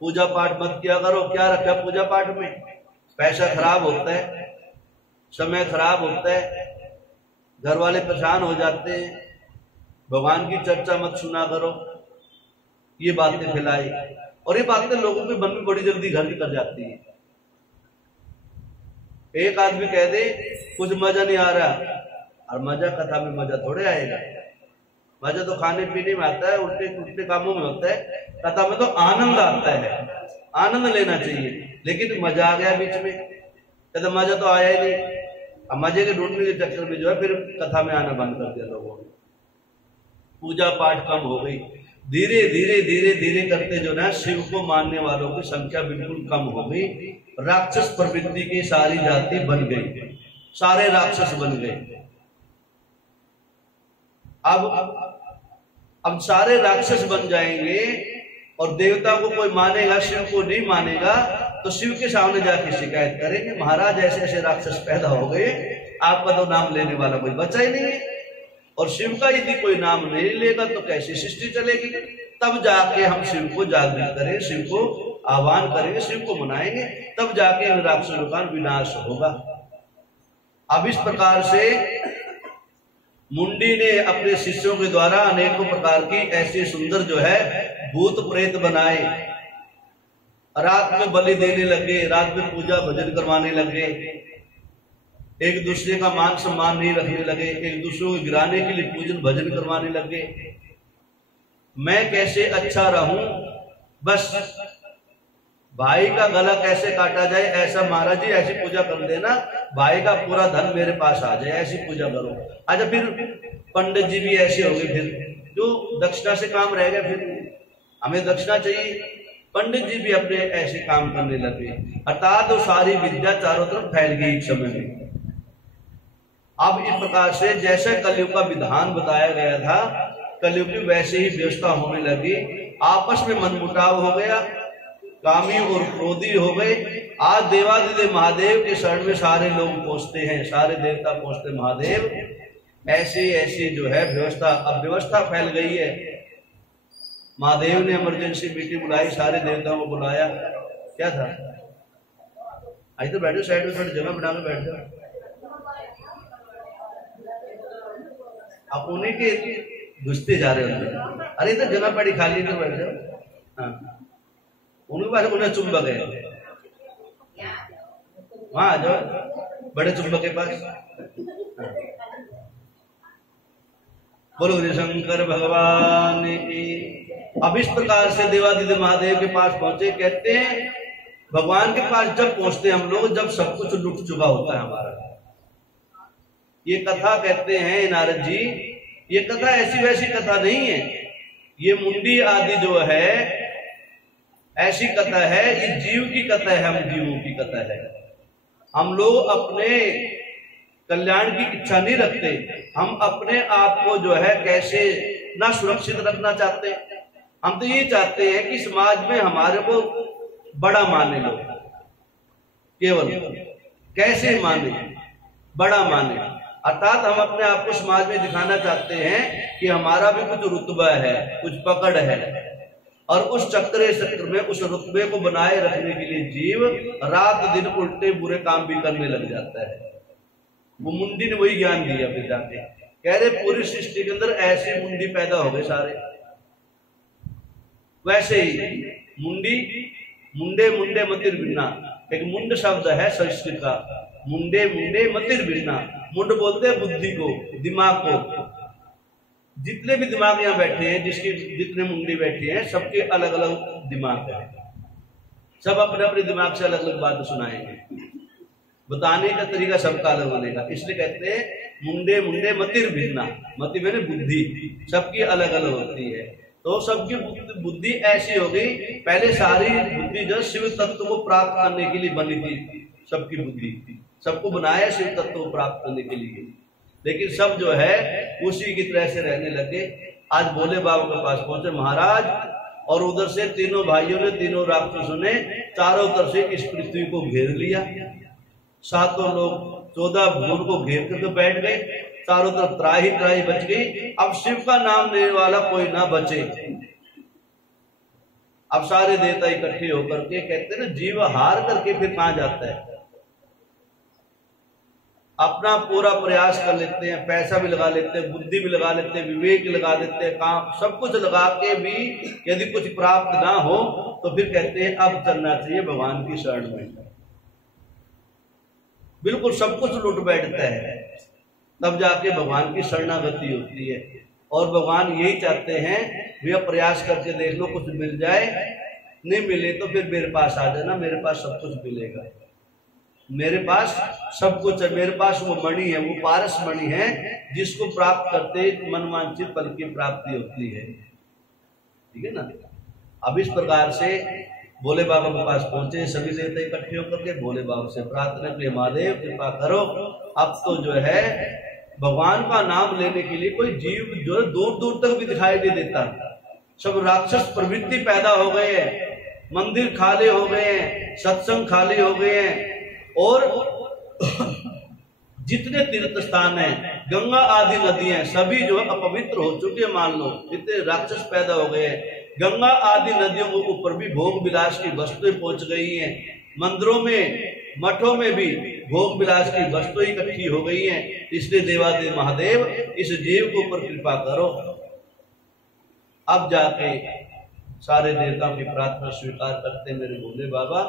पूजा पाठ मत किया करो। क्या रखा पूजा पाठ में? पैसा खराब होता है, समय खराब होता है, घर वाले परेशान हो जाते हैं, भगवान की चर्चा मत सुना करो। ये बातें फैलाई, और ये बातें लोगों के मन में बड़ी जल्दी घर कर जाती है। एक आदमी कह दे कुछ मजा नहीं आ रहा, और मजा कथा में मजा थोड़े आएगा। मजा तो खाने पीने में आता है, उल्टे उल्टे कामों में होता है। कथा में तो आनंद आता है, आनंद लेना चाहिए। लेकिन मजा आ गया बीच में, कहते मजा तो आया ही नहीं। अब मजे के ढूंढने के चक्कर में जो है फिर कथा में आना बंद कर दिया लोगों ने, पूजा पाठ कम हो गई। धीरे धीरे धीरे धीरे करते जो ना शिव को मानने वालों की संख्या बिल्कुल कम हो गई। राक्षस प्रवृत्ति की सारी जाति बन गई, सारे राक्षस बन गए। अब सारे राक्षस बन जाएंगे, और देवता को कोई मानेगा, शिव को नहीं मानेगा, तो शिव के सामने जाके शिकायत करेंगे, महाराज ऐसे ऐसे राक्षस पैदा हो गए, आपका तो नाम लेने वाला कोई बचा ही नहीं है। और शिव का यदि कोई नाम नहीं लेगा तो कैसी सृष्टि चलेगी? तब जाके हम शिव को जागृत करें, शिव को आह्वान करेंगे, शिव को मनाएंगे, तब जाके इन राक्षसों का विनाश होगा। अब इस प्रकार से मुंडी ने अपने शिष्यों के द्वारा अनेकों प्रकार की ऐसी सुंदर जो है भूत प्रेत बनाए। रात में बलि देने लगे, रात में पूजा भजन करवाने लगे, एक दूसरे का मान सम्मान नहीं रखने लगे, एक दूसरे को गिराने के लिए पूजन भजन करवाने लगे। मैं कैसे अच्छा रहूं, बस भाई का गला कैसे काटा जाए, ऐसा महाराज जी ऐसी पूजा कर देना, भाई का पूरा धन मेरे पास आ जाए, ऐसी पूजा करो। अच्छा, फिर पंडित जी भी ऐसे हो गए, फिर जो दक्षिणा से काम रह गया, फिर हमें दक्षिणा चाहिए, पंडित जी भी अपने ऐसे काम करने लगे। अर्थात तो सारी विद्या चारों तरफ फैल गई एक समय में। अब इस प्रकार से जैसे कलयुग का विधान बताया गया था, कलयुग की वैसे ही व्यवस्था होने लगी। आपस में मनमुटाव हो गया, कामी और क्रोधी हो गए। आज देवादिदेव महादेव के शरण में सारे लोग पहुंचते हैं, सारे देवता पहुंचते महादेव। ऐसी ऐसी जो है व्यवस्था, अब व्यवस्था फैल गई है। महादेव ने इमरजेंसी मीटिंग बुलाई, सारे देवताओं को बुलाया। क्या था? आई तो बैठो साइड में, थोड़ी जगह बना के बैठ जाओ। आप उन्हीं के घुसते जा रहे हो। अरे तो जगह पड़ी खाली, तो बैठ जाओ। हाँ, उनके पास उन्हें चुंबक है। वहां आ जाओ बड़े चुंबक के पास। बोलो हरि शंकर भगवान की। अब इस प्रकार से देवादिदेव महादेव के पास पहुंचे। कहते हैं भगवान के पास जब पहुंचते हम लोग, जब सब कुछ लुट चुका होता है हमारा। ये कथा कहते हैं नारद जी, ये कथा ऐसी वैसी कथा नहीं है। ये मुंडी आदि जो है ऐसी कथा है, ये जीव की कथा है, हम जीवों की कथा है। हम लोग अपने कल्याण की इच्छा नहीं रखते, हम अपने आप को जो है कैसे ना सुरक्षित रखना चाहते हैं। हम तो ये चाहते हैं कि समाज में हमारे को बड़ा माने लोग, केवल कैसे माने, बड़ा माने। अर्थात हम अपने आप को समाज में दिखाना चाहते हैं कि हमारा भी कुछ रुतबा है, कुछ पकड़ है, और उस चक्र में उस रुतबे को बनाए रखने के लिए जीव रात दिन उल्टे बुरे काम भी करने लग जाता है। वो मुंडी ने वही ज्ञान दिया फिर जाके, कह रहे पूरी सृष्टि के अंदर ऐसे मुंडी पैदा हो गए सारे। वैसे ही मुंडी, मुंडे मुंडे मतिर बिन्ना, एक मुंड शब्द है संस्कृत का, मुंडे मुंडे मतिर बिन्ना। मुंड बोलते हैं बुद्धि को, दिमाग को। जितने भी दिमाग यहाँ बैठे हैं, जिसके जितने मुंडी बैठे हैं, सबके अलग अलग दिमाग है, सब अपने अपने दिमाग से अलग अलग बात सुनाएंगे, बताने का तरीका सबका अलग बनेगा। इसलिए कहते हैं मुंडे मुंडे मतिर भिन्ना, मति मैंने बुद्धि, सबकी अलग अलग होती है। तो सबकी बुद्धि ऐसी हो गई, पहले सारी बुद्धि जो शिव तत्व को प्राप्त करने के लिए बनी थी, सबकी बुद्धि सबको बनाया शिव तत्व को प्राप्त करने के लिए, लेकिन सब जो है उसी की तरह से रहने लगे। आज भोले बाबा के पास पहुंचे महाराज, और उधर से तीनों भाइयों ने, तीनों राक्षसों ने चारों तरफ से इस पृथ्वी को घेर लिया। सातों लोग 14 भूर को घेर करके बैठ गए, चारों तरफ त्राही त्राही बच गई। अब शिव का नाम लेने वाला कोई ना बचे। अब सारे देवता इकट्ठे होकर के कहते ना, जीव हार करके फिर कहां जाता है, अपना पूरा प्रयास कर लेते हैं, पैसा भी लगा लेते हैं, बुद्धि भी लगा लेते हैं, विवेक भी लगा देते हैं, काम सब कुछ लगा के भी यदि कुछ प्राप्त ना हो तो फिर कहते हैं अब चलना चाहिए भगवान की शरण में। बिल्कुल सब कुछ लूट बैठता है, तब जाके भगवान की शरणागति होती है। और भगवान यही चाहते हैं, भैया प्रयास करके देख लो, कुछ मिल जाए, नहीं मिले तो फिर मेरे पास आ जाना, मेरे पास सब कुछ मिलेगा, मेरे पास सब कुछ है। मेरे पास वो मणि है, वो पारस मणि है, जिसको प्राप्त करते मनवांछित फल की प्राप्ति होती है। ठीक है ना। अब इस प्रकार से भोले बाबा के पास पहुंचे सभी देवता इकट्ठे होकर के, भोले बाबा से प्रार्थना के लिए, महादेव कृपा करो, अब तो जो है भगवान का नाम लेने के लिए कोई जीव जो है दूर दूर तक भी दिखाई नहीं देता। सब राक्षस प्रवृत्ति पैदा हो गए हैं, मंदिर खाली हो गए हैं, सत्संग खाली हो गए हैं, और जितने तीर्थ स्थान हैं, गंगा आदि नदियां सभी जो है अपवित्र हो चुके हैं। मान लो इतने राक्षस पैदा हो गए हैं, गंगा आदि नदियों के ऊपर भी भोग विलास की वस्तुएं पहुंच गई हैं, मंदिरों में मठों में भी भोग विलास की वस्तुएं इकट्ठी हो गई हैं। इसलिए देवादेव महादेव इस जीव के ऊपर कृपा करो। अब जाके सारे देवताओं की प्रार्थना स्वीकार करते मेरे भोले बाबा,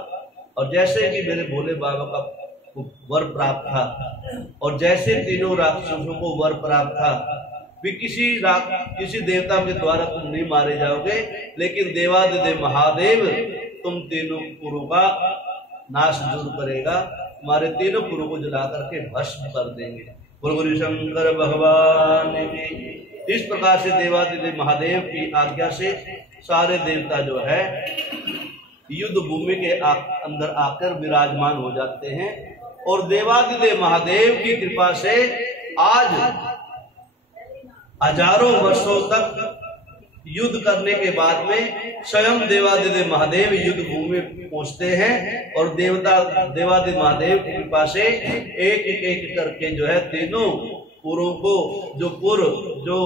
और जैसे कि मेरे भोले बाबा का वर प्राप्त था, और जैसे तीनों राक्षसों को वर प्राप्त था, भी किसी देवता के द्वारा तुम नहीं मारे जाओगे, लेकिन देवादिदेव महादेव तुम तीनों पुरों का नाश दूर करेगा, तुम्हारे तीनों पुरों को जला करके भस्म कर देंगे। गुरु शंकर भगवान की। इस प्रकार से देवादिदेव महादेव की आज्ञा से सारे देवता जो है युद्ध भूमि के अंदर आकर विराजमान हो जाते हैं, और देवादिदेव महादेव की कृपा से आज हजारों वर्षों तक युद्ध करने के बाद में स्वयं देवादिदेव महादेव युद्ध भूमि में पहुंचते हैं, और देवादिदेव महादेव की कृपा से एक एक करके जो है तीनों पुरों को, जो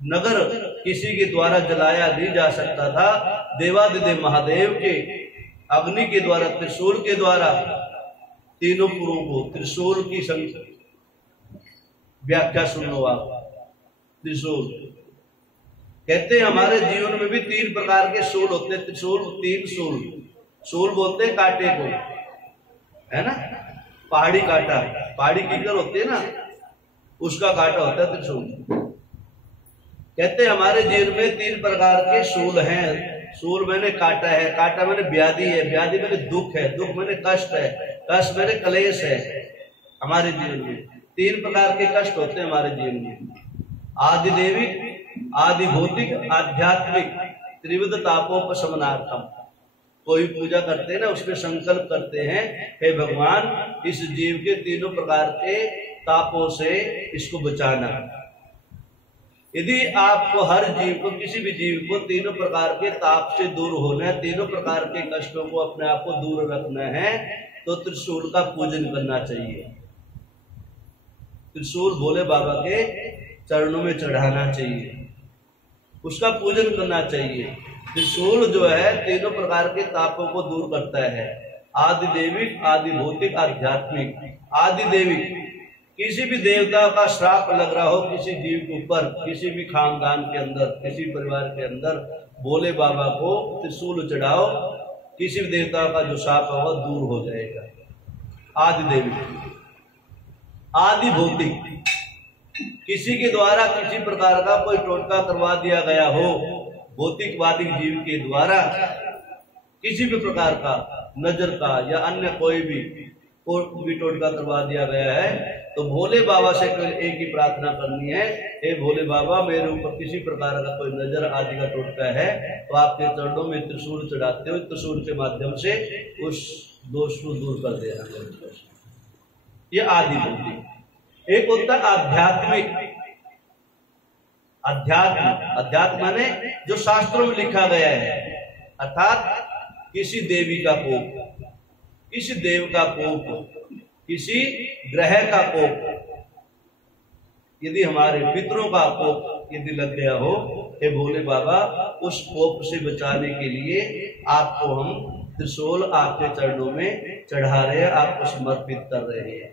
नगर किसी के द्वारा जलाया नहीं जा सकता था, देवादिदेव महादेव के अग्नि के द्वारा, त्रिशूल के द्वारा तीनों पुरों को, त्रिशूल की व्याख्या सुन लो आप। त्रिशूल कहते हैं हमारे जीवन में भी 3 प्रकार के शूल होते हैं। त्रिशूल, 3 शूल, शूल बोलते हैं कांटे को, है ना, पहाड़ी कांटा, पहाड़ी कीकर होती है ना, उसका कांटा होता है त्रिशूल। कहते हैं हमारे जीवन में 3 प्रकार के शूल हैं। शूल मैंने काटा है, काटा मैंने व्याधि है, व्याधि मैंने दुख है, दुख मैंने कष्ट है, कष्ट मैंने क्लेश है। हमारे जीवन में 3 प्रकार के कष्ट होते हैं हमारे जीवन में, आदि देविक, आदि भौतिक, आध्यात्मिक, त्रिविध तापोपशमनार्थम। कोई पूजा करते हैं ना, उसमें संकल्प करते हैं, हे भगवान इस जीव के 3 प्रकार के तापों से इसको बचाना। यदि आपको हर जीव को, किसी भी जीव को 3 प्रकार के ताप से दूर होना है, 3 प्रकार के कष्टों को अपने आप को दूर रखना है, तो त्रिशूल का पूजन करना चाहिए। त्रिशूल भोले बाबा के चरणों में चढ़ाना चाहिए, उसका पूजन करना चाहिए। त्रिशूल जो है 3 प्रकार के तापों को दूर करता है, आदि देविक, आदि भौतिक, आध्यात्मिक। आदि देविक, किसी भी देवता का श्राप लग रहा हो किसी जीव के ऊपर, किसी भी खानदान के अंदर, किसी परिवार के अंदर, भोले बाबा को त्रिशूल चढ़ाओ, किसी भी देवता का जो श्राप होगा दूर हो जाएगा। आदि देविक। आदि भौतिक, किसी के द्वारा किसी प्रकार का कोई टोटका करवा दिया गया हो, भौतिकवादी जीव के द्वारा किसी भी प्रकार का, नजर का या अन्य कोई भी टोटका करवा दिया गया है, तो भोले बाबा से एक ही प्रार्थना करनी है, हे भोले बाबा मेरे ऊपर किसी प्रकार का कोई नजर आदि का टोटका है, तो आपके चरणों में त्रिशूल चढ़ाते हो, त्रिशूल के माध्यम से उस दोष को दूर कर देना। ये आदि भौतिक। एक होता है आध्यात्मिक। अध्यात्म माने जो शास्त्रों में लिखा गया है, अर्थात किसी देवी का कोप, किसी देव का कोप, किसी ग्रह का कोप, यदि हमारे पितरों का कोप यदि लग गया हो, हे भोले बाबा उस कोप से बचाने के लिए आपको हम त्रिशूल आपके चरणों में चढ़ा रहे हैं, आपको समर्पित कर रहे हैं।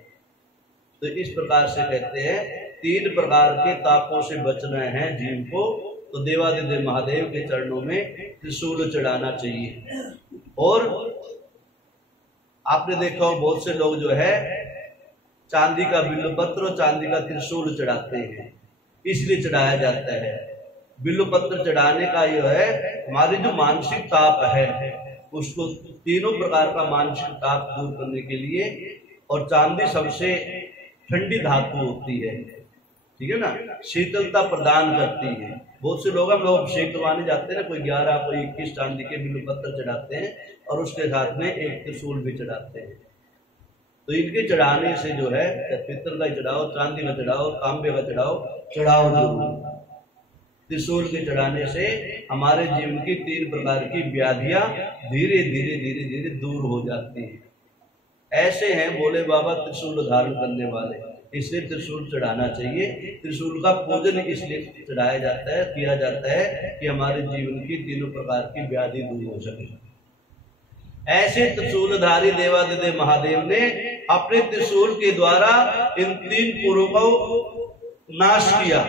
तो इस प्रकार से कहते हैं 3 प्रकार के तापों से बचना है जीव को, तो देवादिदेव महादेव के चरणों में त्रिशूल चढ़ाना चाहिए। और आपने देखा हो बहुत से लोग जो है चांदी का बिल्वपत्र और चांदी का त्रिशूल चढ़ाते हैं, इसलिए चढ़ाया जाता है। बिल्वपत्र चढ़ाने का यह है हमारी जो मानसिक ताप है उसको 3 प्रकार का मानसिक ताप दूर करने के लिए, और चांदी सबसे ठंडी धातु होती है, ठीक है ना, शीतलता प्रदान करती है। बहुत से लोग हम लोग अभिषेक करवाने जाते हैं ना, कोई 11 कोई 21 चांदी के बिल्वपत्र चढ़ाते हैं और उसके साथ में एक त्रिशूल भी चढ़ाते हैं। तो इनके चढ़ाने से जो है पित्तल का चढ़ाओ, चांदी का चढ़ाओ, तांबे का चढ़ाओ जरूर। त्रिशूल के चढ़ाने से हमारे जीवन की 3 प्रकार की व्याधियां धीरे धीरे धीरे धीरे दूर हो जाती हैं। ऐसे हैं भोले बाबा त्रिशूल धारण करने वाले, इसलिए त्रिशूल चढ़ाना चाहिए। त्रिशूल का पूजन इसलिए चढ़ाया जाता है, किया जाता है कि हमारे जीवन की 3 प्रकार की व्याधि दूर हो सके। ऐसे त्रिशूलधारी देवादिदेव महादेव ने अपने त्रिशूल के द्वारा इन 3 पुरों को नाश किया।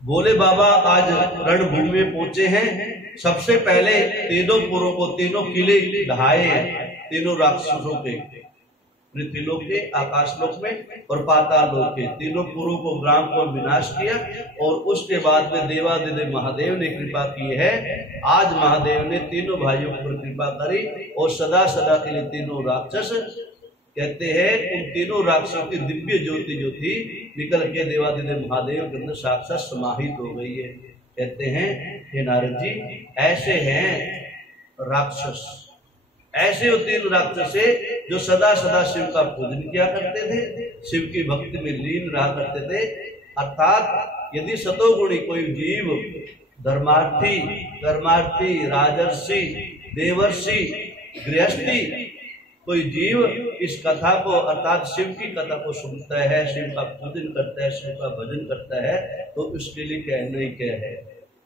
भोले बाबा आज रणभूमि में पहुंचे हैं, सबसे पहले 3 पुरों को, 3 किले ढहाए हैं, 3 राक्षसों के, पृथ्वीलोक के, आकाशलोक में और पाताल लोक के 3 पुरों को, ग्राम को विनाश किया। और उसके बाद में देवादिदेव महादेव ने कृपा की है। आज महादेव ने 3 भाइयों पर कृपा करी और सदा सदा के लिए 3 राक्षस, कहते हैं उन 3 राक्षसों की दिव्य ज्योति जो थी निकल के देवादिदेव महादेव के अंदर साक्षात समाहित हो गई है। कहते हैं हे नारद जी, ऐसे हैं राक्षस, ऐसे वो 3 राक्षस जो सदा सदा शिव का पूजन किया करते थे, शिव की भक्ति में लीन रहा करते थे। अर्थात यदि सतोगुणी कोई जीव, धर्मार्थी, कर्मार्थी, राजर्षि, देवर्षि, गृहस्थी, कोई जीव इस कथा को अर्थात शिव की कथा को सुनता है, शिव का पूजन करता है, शिव का भजन करता है, तो उसके लिए कहना ही क्या है,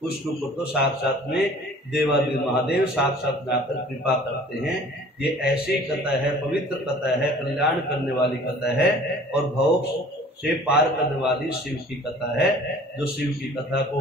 उसके ऊपर तो साक्षात में देवादिदेव महादेव साक्षात में आकर कृपा करते हैं। ये ऐसी कथा है, पवित्र कथा है, कल्याण करने वाली कथा है और भव से पार करने वाली शिव की कथा है। जो शिव की कथा को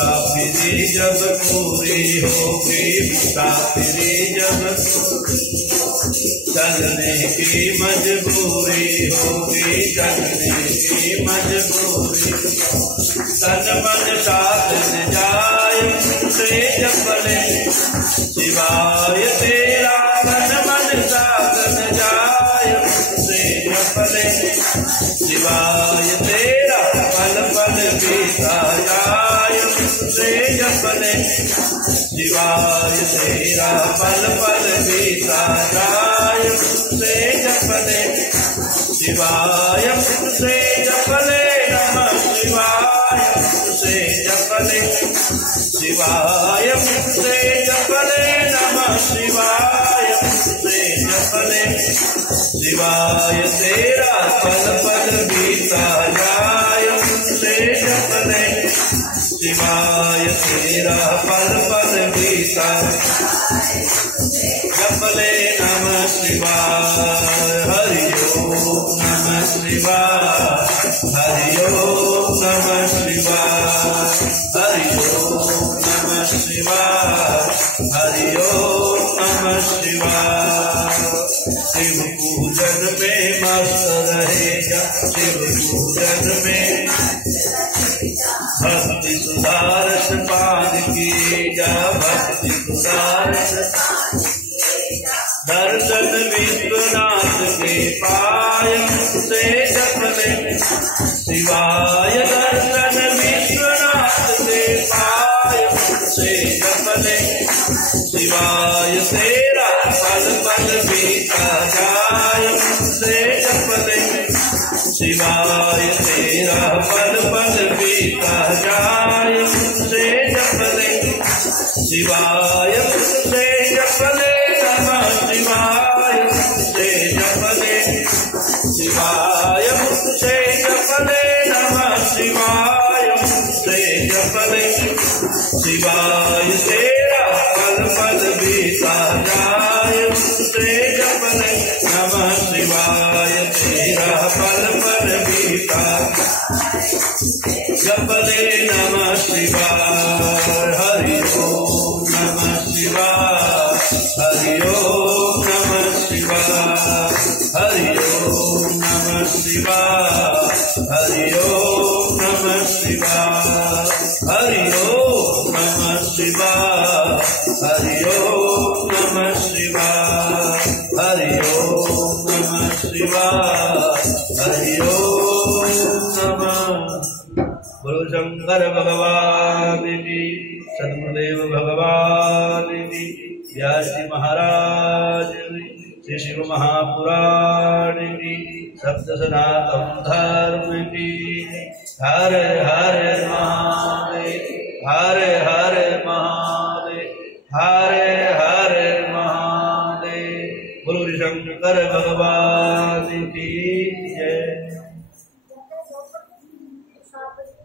मुसाफिरी जब पूरी होगी, मुसाफिरी जब चलने की मजबूरी होगी, चलने की मजबूरी। तन मन साथ न जाए से जपले सिवाय तेरा, तन मन साथ न जाए से जपले सिवाय तेरा। पल पल बीता जाए से जपले सिवाय तेरा, पल पल बीता जाए से जपले शिवाय से जपले नमः शिवाय से जपले शिवाय से जपले नमः शिवाय से जपले शिवाय तेरा। पल पल बीता जाय से जपले शिवाय तेरा, पल पल बीता जपले नमः शिवाय। हरि ओम नमः शिवाय, हरि ओम नमः शिवाय, हरि ओम नमः शिवाय, हरि ओम नमः शिवाय। शिव पूजन में मस्त रहेगा, शिव पूजन में भक्ति सुधारस पान कीजा, भक्ति सुधारस दर्शन विश्वनाथ के पाय से जपले शिवाय, दर्शन विश्वनाथ के पाय से जपले शिवाय तेरा। पल पल बीता जाय से जपले शिवाय तेरा, पल पल बीता जाय से जपले शिवाय से जपले नमः शिवाय से जपले शिवाय से जपले नमः शिवाय से जपले शिवाय तेरा। पल पल बीता जाय से जपले नमः शिवाय तेरा, पल पल बीता जपले नमः शिवाय। हरि ओम नमः शिवाय, हरि ओम नमः शिवाय, हरि ओम नमः शिवाय, हरि ओम नमः शिवाय, हरि ओम नमः शिवाय, हरि ओम नमः शिवाय, हरि ओम नमः शिवाय, हरि ओम नमः। बोलो शंकर भगवान की, सद्गुरुदेव भगवान की, व्यास जी महाराज की, श्री शिव महापुराण की, सप्त सनातन धर्म की। हर हर महादेव, हर हर महादेव, हर हर महादेव। बोलो शंकर भगवान की।